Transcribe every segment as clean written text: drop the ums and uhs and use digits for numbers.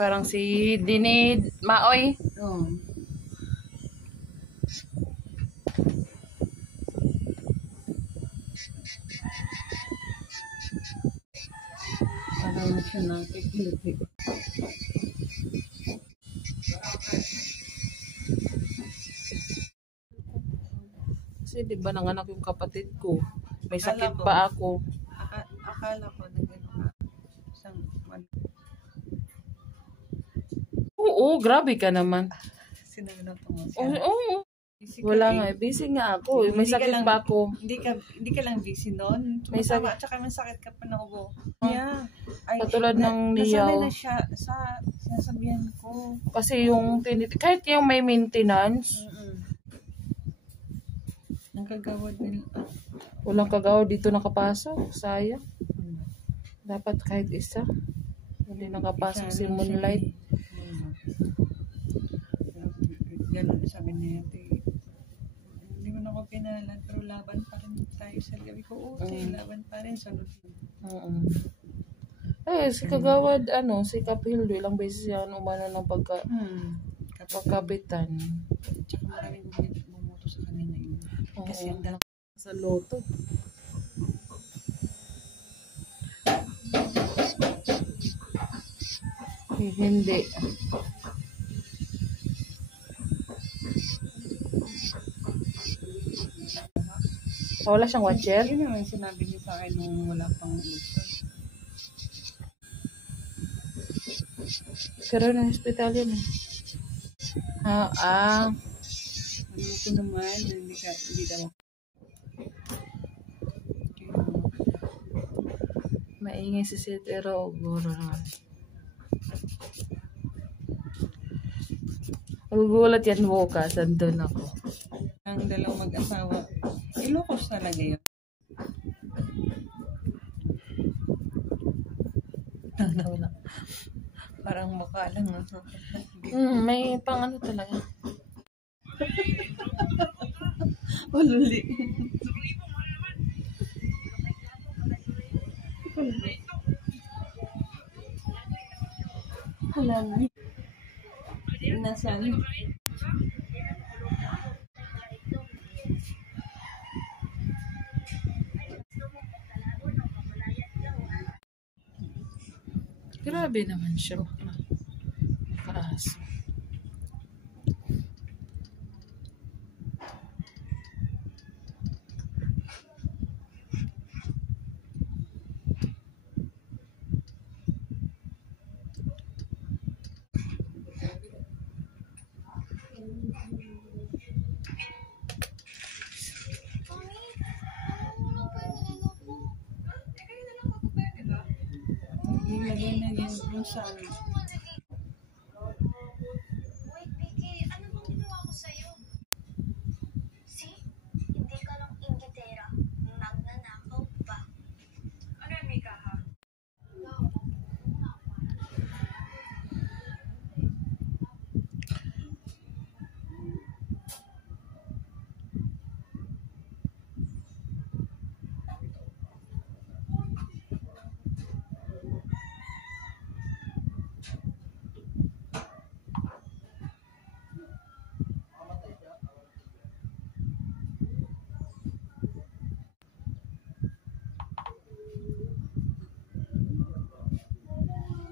Parang si Dinid Maoy. Oo. Parang siya nakikilipik. Kasi di ba nanganak yung kapatid ko. May Akala sakit ko. pa ako. Akala ko na gano'n ka. Isang Oo, grabe ka naman. sinabi na tungo Oo, oo. Busy ka Wala eh. nga, busy nga ako. May Hindi ka sakit lang- pa ako. Hindi ka lang busy noon. May Sumasama, tsaka may sakit ka pa na ubo. Yeah. Katulad ng liyaw. Nasanay na siya sa sinasabihan ko. Kasi yung kahit yung may maintenance, Ang kagawad nila. walang kagawa dito nakapasok. Sayang. Dapat kahit isa. Hindi nakapasok si Moonlight. Ganun sabi niya. Hindi mo na ako pinalan, pero laban pa rin tayo sa gabi ko. Oo, laban pa rin. Sunod. Si Kagawad, si Kapildo, ilang beses yan umano ng pagkapitan. Tsaka maraming bumoto sa kanina yun. Kasi ang dalawa Sa loto. Hindi. Wala siyang watcher? Yun naman sinabi niya sa akin nung wala pang election. Pero ng hospital yun. Ano ko naman, hindi daw. Maingay si Sitero. Guro naman. Magugulat yan bukas. Andun ako. Ang dalawang mag-asawa, Ilocos talaga yun. Wala. Parang mukha lang. May pang ano talaga. Waluli. Hala na. Nasaan? Grabe naman siya. Makaaso. Nilagay na yan yung sa Wait, Vicky, ano bang ginawa ko sa'yo? See? Hindi ka lang inggitera. Magnanakaw pa. Ano yung Mika, ha?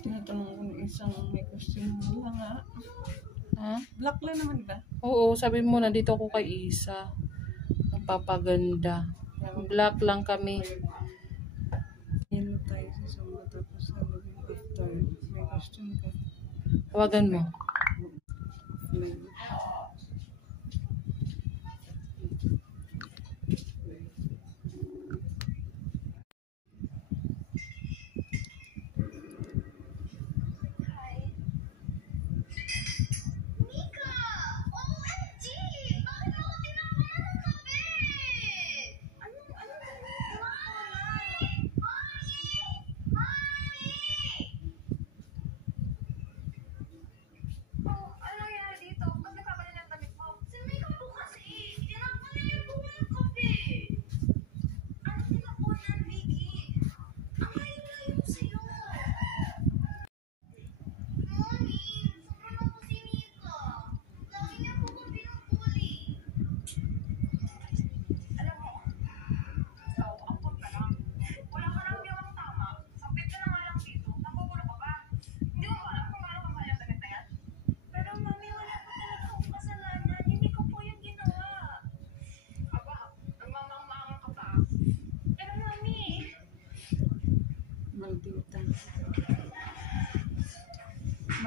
tinatanong ko ng isang may costume lang nga. Ha? Black lang naman ba? Oo, sabi mo nandito ako kay Isa. Napapaganda. Black lang kami. Yan tayo sa Sumba tapos sabi ko after may costume ka. Tawagan mo. Mika! OMG! Bakit mo ako tinawanan ng gabi? Anong ginagawa ko, Nay? Mami! Mami!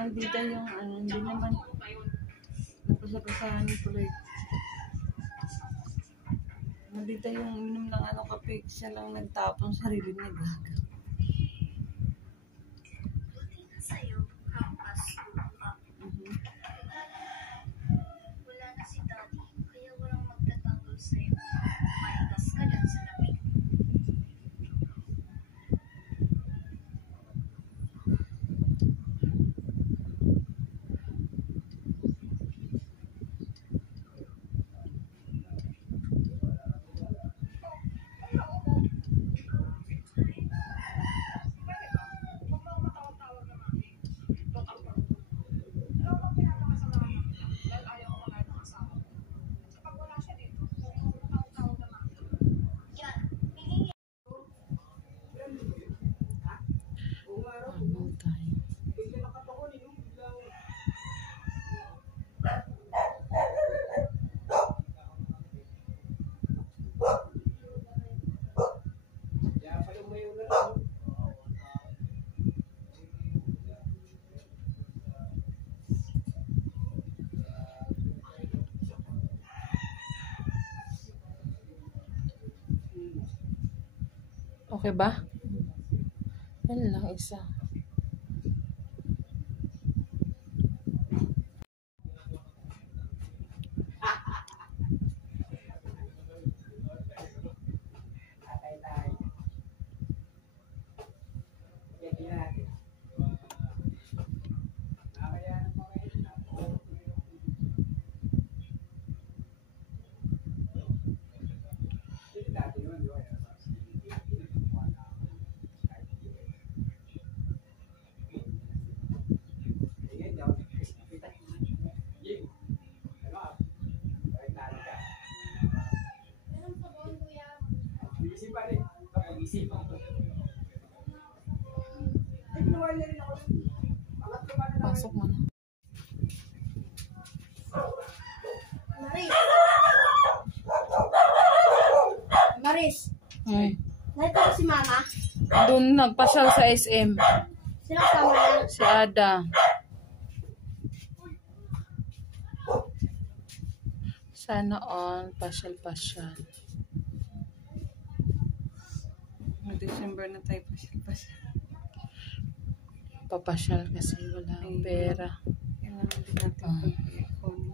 Maldita yung hindi naman napasapasahan tuloy. Maldita yung uminom ng kape, siya lang nagtapon sarili niya gaga. Buti na sa'yo, kampas lupa. Wala na si Daddy, kaya walang magtatanggol sa'yo. Maigas ka dyan sa lamig. Ano tayo? Okay ba? Yan lang isa. Pasok mo na. Maris, narito ko si Mama. Doon nagpasyal sa SM. Sino kasama niya? Si Ada. Sana all pasyal-pasyal. December na tayo pasyal-pasyal. Papasyal kasi wala akong pera. Kailangan din natin pag-iPhone.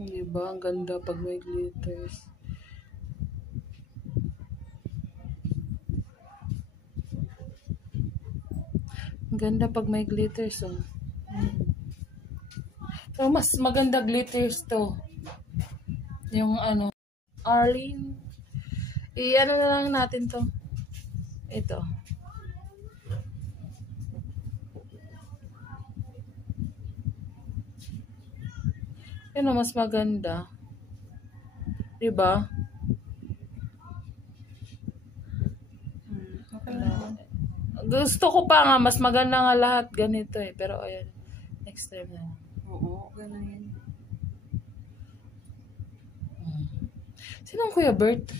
Diba? Ang ganda pag may glitters. Ang ganda pag may glitters, oh. So, mas maganda glitters to. Yung ano, Arlene. I-ano na lang natin to. Ito. Yan o, mas maganda. Diba? Okay lang. Gusto ko pa nga, mas maganda nga lahat ganito eh. Pero ayan, next time na. Oo, gano'n yun. Sinong Kuya Bert?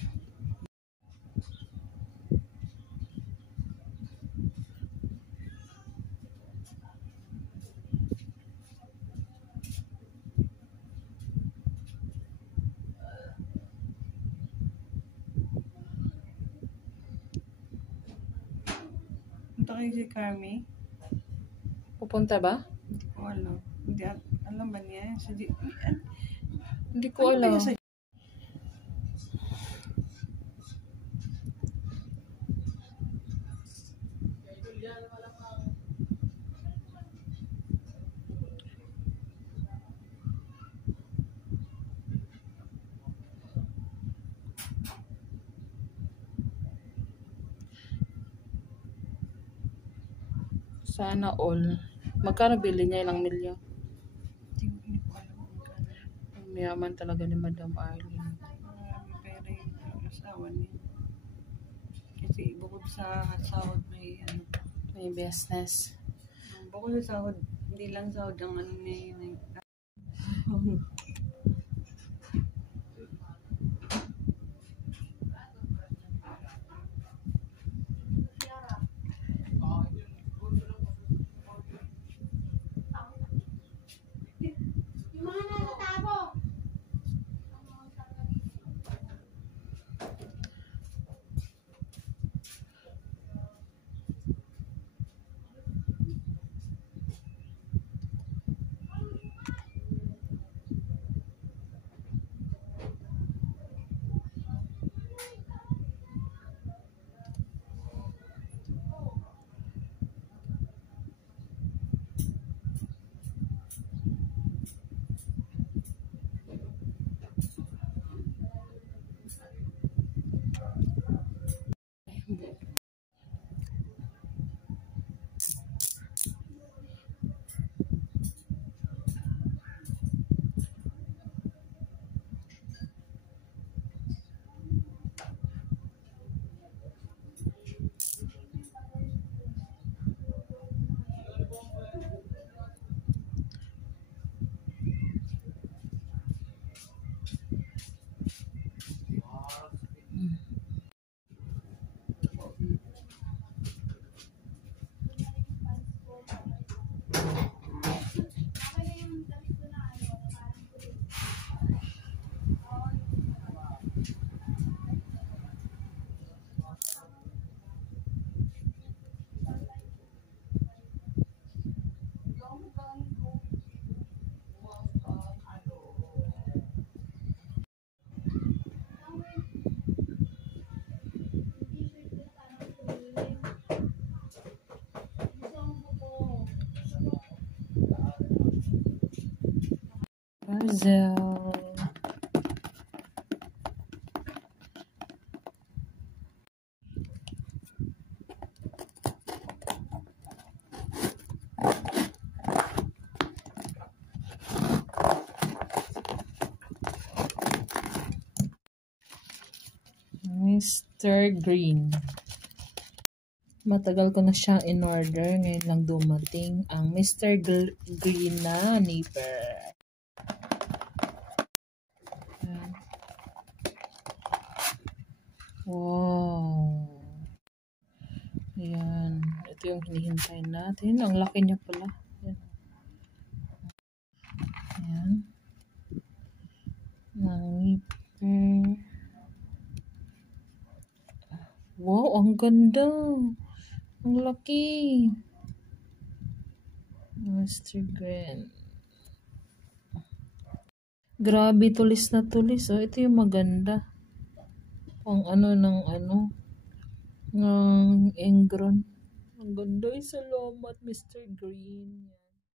Punta kayo si Carmi? Pupunta ba? Hindi ko alam. Hindi alam ba niya? Hindi ko alam. Sana all. Magkano bili niya? Ilang milyon? Hindi ko alam kung kano. Ang mayaman talaga ni Madam Arlene. Marami pera yung asawa niya. Kasi bukod sa sahod may ano pa. May business. Bukod sa sahod, hindi lang sahod ang ano niya yun. Hazel. Mr. Green. Matagal ko na siyang in-order. Ngayon lang dumating ang Mr. Green na nipper. Ayan. Wow. Ayan. Ito yung hinihintay natin. Ang laki niya pala. Ayan. Ayan. Ang nipper. Wow, ang ganda. Ang laki. Mr. Green. Grabe, tulis na tulis. Oh, ito yung maganda. Ang ng Engron. Ang ganda. Salamat, Mr. Green.